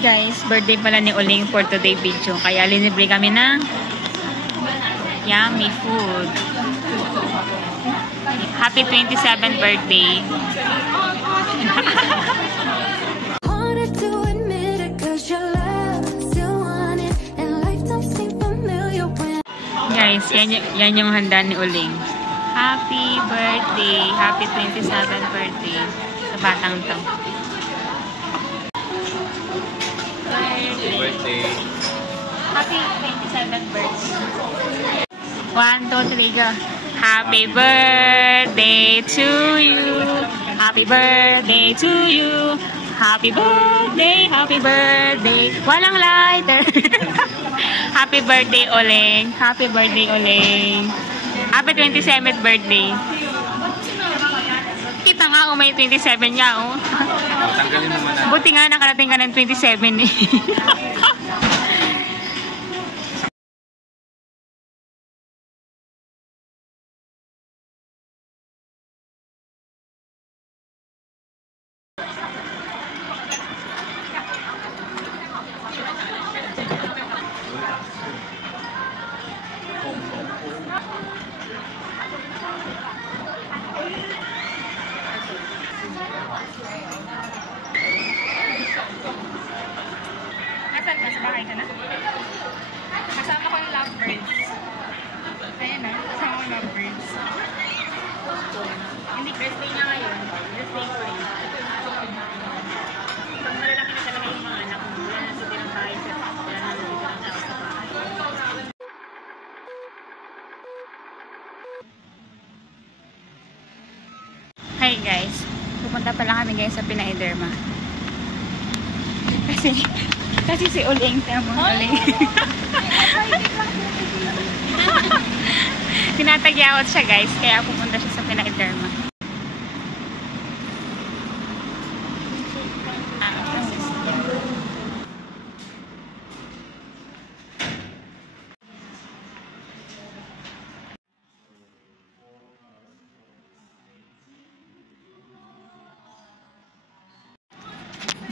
Guys, birthday pala ni Uling for today video. Kaya linibre kami ng yummy food. Happy 27th birthday. Guys, yan yung handa ni Uling. Happy birthday. Happy 27th birthday. Sa batang to. Birthday. Happy 27th birthday. 1, 2, 3, go. Happy birthday to you. Happy birthday to you. Happy birthday, happy birthday. Walang lighter. Happy birthday, Uling. Happy birthday, Uling. Happy 27th birthday. Kita nga, oh, may 27 niya, oh. Tanggalin mo man. Buti nga, nakarating ka ng 27 eh. Asan ka? Sa bahay ka na? Kasama ko yung lovebirds. Ayan na, kasama ko yung lovebirds. Hindi, birthday na ngayon. Birthday ko rin. Pag malalaki na talaga yung mga anak mo, wala na sila ng bahay sa wala na sila ng tao sa bahay. Hi guys, pupunta pala kami guys sa Pinay-Derma. Kasi si Uling, tama mo Uling. Tinatagyawat siya guys, kaya pupunta siya sa Pinay-Derma.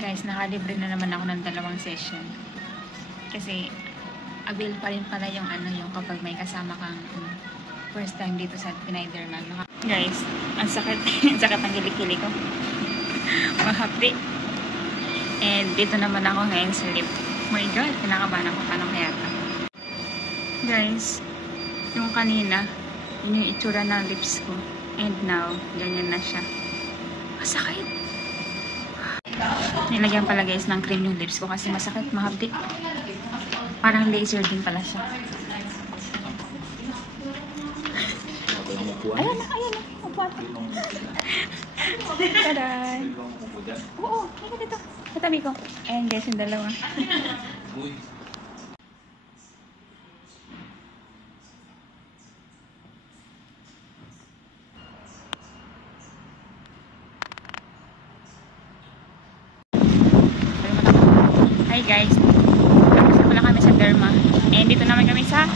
Guys, nakalibre na naman ako ng 2 session. Kasi avail pa rin pala yung yung kapag may kasama kang first time dito sa Pinay-Derma. Guys, ang sakit. Ang sakit ng kilikili ko. Mahapdi. And dito naman ako ngayon sa lip. Oh my God, kinakabahan ako. Paano kaya ito? Guys, yung kanina, yun yung itsura ng lips ko. And now, ganyan na siya. Masakit. Nilagyan pala guys ng cream yung lips ko kasi masakit, mahapdi. Parang laser din pala siya. Ayan na, ayan na. Taday! Oo, hindi dito. Katabi ko. Ayan guys, yung dalawa. Hi guys, tapos na pala kami sa Derma. And dito naman kami sa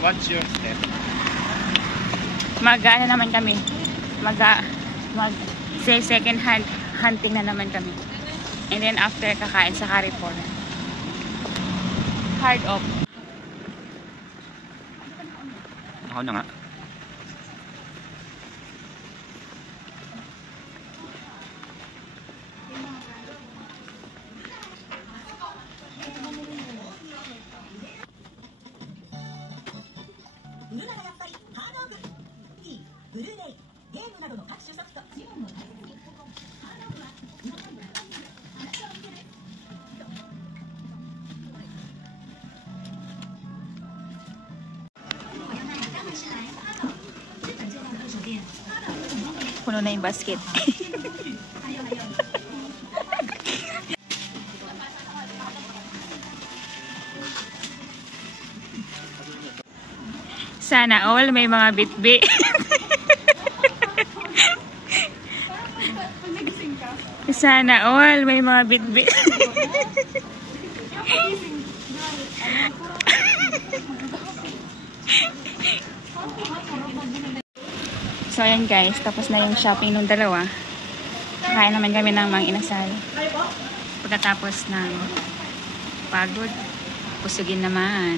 What's your step? ano naman kami. Second hand hunting na naman kami. And then after kakain sa Carrefour. Hard off. Ako na nga. Puno na yung basket. Sana all may mga bitbi. Sana all may mga bitbi. So ayan guys, tapos na yung shopping ng dalawa. Kain naman kami ng Mang Inasal. Pagkatapos ng pagod, pusugin naman.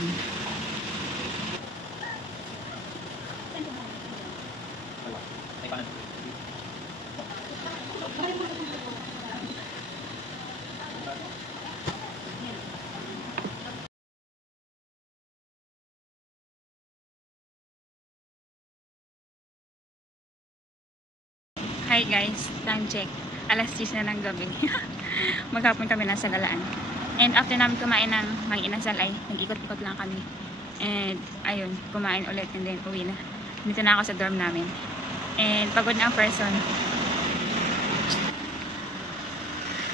Hi guys, time check. Alas 10 na ng gabi. Maghapon kami nasa Galaan. And after namin kumain ng Mang Inasal ay nag-ikot-ikot lang kami. And ayun, kumain ulit and then uwi na. Dito na ako sa dorm namin. And pagod na ang person.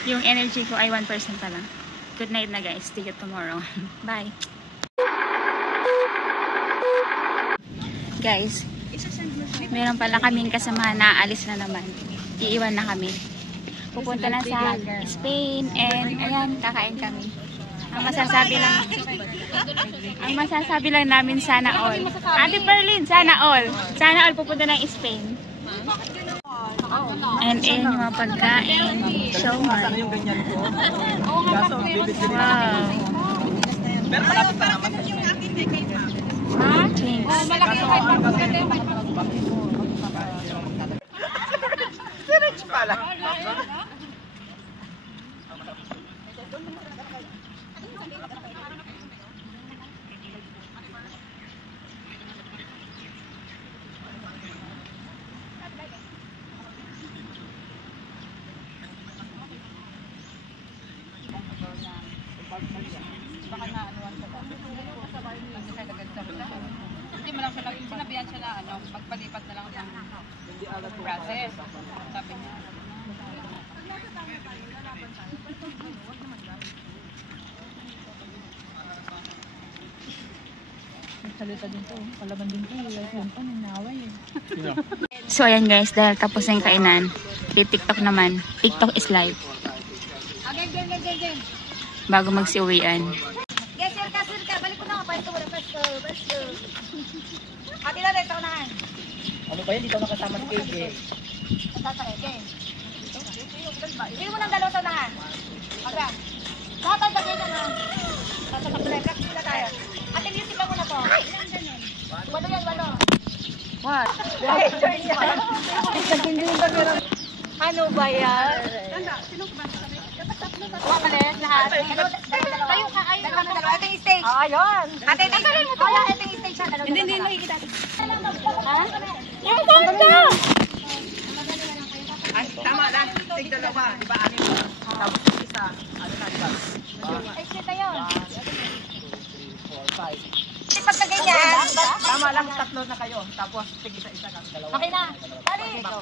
Yung energy ko ay 1% pa lang. Good night na guys. See you tomorrow. Bye. Guys, meron pala kaming kasama na aalis na naman. Iiwan na kami. Pupunta na sa Spain and ayan, kakain kami. Ang masasabi lang namin sana all. Ate Perlin, sana all. Sana all pupunta ng Spain. And yung mga pagkain. Show man. Wow. Thanks. Pala. Hindi mo lang siya sinabihan siya na ano, magpalipat na lang ng process. Sabi niya. Salita din to. Palaban din to. Yung pa, nanaway eh. So ayan guys, dahil tapos na yung kainan, TikTok naman. TikTok is live. Again. Bago magsiuwian. Yes, sir ka. Balik ko na. Balik ko muna. Pasko. Ate na, ito na. Ano ba yan? Dito nakasama ni KJ. Tatay, okay. Hindi mo nang dalawa sa unahan. Aga. Tatay, bagay na na. Tatay, practice na tayo. Ate, music ka muna po. Walo yan, walo. What? Ano ba yan? Huwag ka rin, lahat. Tayo ka, ayun. Ito yung stage. Ayun. Ate, tagalin mo to. Ito yung stage. Hindi, makikita. Ha? Yes, ka! Ay, tama lang. Tig dalawa. Di ba anim? Tapos isa. Ano na, diba? Exit tayo. 4, 5. Pagka ganyan. Tama lang, tatlo na kayo. Tapos tig isa-isa kami dalawa. Okay na.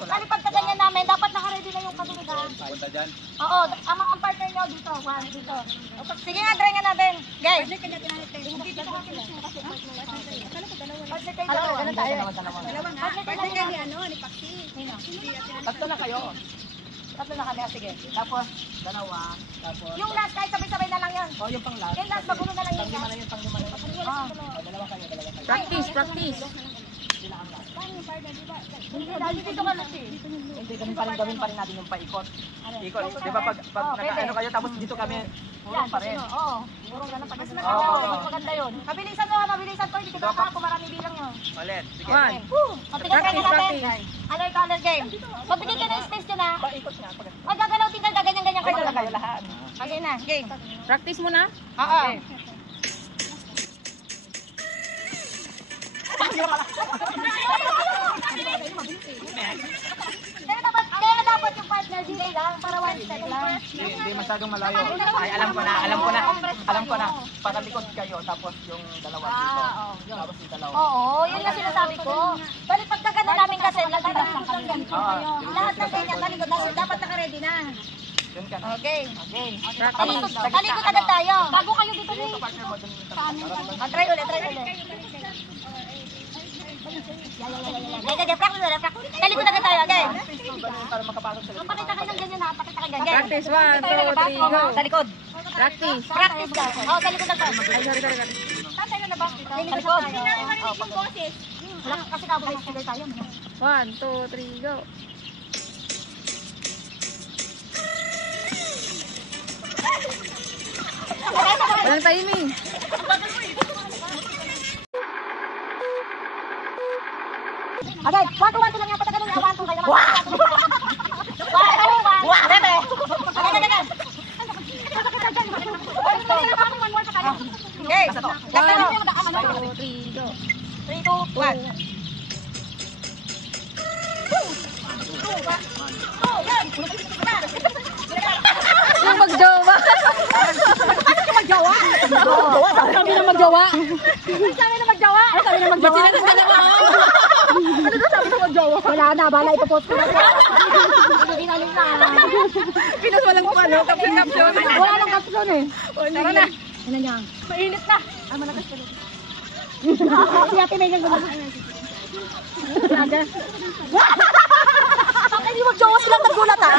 Bali pagka ganyan namin, dapat naka-ready na yung kasunod ha. Punta dyan. Oo, ang partner nyo dito. One, dito. Sige nga, try nga natin. Guys. Partner kayo dalawa. Ganun tayo. Partner kayo ni ano, ni Paxi. Tatlo na kayo. Tatlo na kami. Sige. Tapos, dalawa. Tapos, Yung last, kahit sabay-sabay na lang yun. yung pang last. Yung last, magulo na lang yun. Pang-lima na yun, pang-lima na yun. Dalawa kayo. Practice. Hindi, dahil dito ka lang eh. Hindi, gawin pa rin natin yung paikot. Ikot. Di ba pag naka-ano kayo, tapos dito kami, purong pa rin. Oo. Purong ganun. Mas Oo. maganda yun. Mabilisan mo, mabilisan ko. Hindi kita pa kung marami bilang yun. Ulit. Sige. Matigas ka na natin. Color game. Magbigay ka ng space dyan ha. Paikot nga. Magagalaw din ka, ganyan-ganyan kayo. Wala kayo lahat. Okay na, game. Practice mo na? Oo. Kaya dapat yung partner dito lang, para one step lang. Hindi masyadong malayo. Ay, alam ko na. Para likod kayo, tapos yung dalawa dito. Tapos yung dalawa. Oo, yun na sinasabi ko. Bali, pagkaganda namin kasi, lahat ng ganyan, dapat naka-ready na. Yun ka na. Okay. Talikod agad tayo. Bago kayo dito Ito, partner mo dun. Try ulit. Talikod agad tayo, okay? Para makapasok sa likod. Pakita kayo ng ganyan ha, pakita kayo ganyan. Practice, 1, 2, 3, go. Sa likod. Practice. Practice ka. Oo, sa likod lang tayo. Ay, sorry. Saan tayo na ba? Sa likod. Yung boses. Wala kasi kabo sa tayo. 1, 2, 3, go. Walang timing. Okay, 1, 2, 1, 2 lang yan. Patagalong yan. 1, 2 kayo. 1, 2, 1. Bebe. Okay. Okay. Last 3, 2, 1. Yung magjowa. Sabi na magjawa. Sabi na magjawa. Ba't sila ng dalawa? Wala na, bala ipopost ko na. Ginaling na. Pinas walang ano, caption. Wala nang caption eh. Tara na. Ano niya? Mainit na. Ah, malakas pa rin. Si Ate Megan gumawa. Bakit hindi magjawa silang nagulat ha?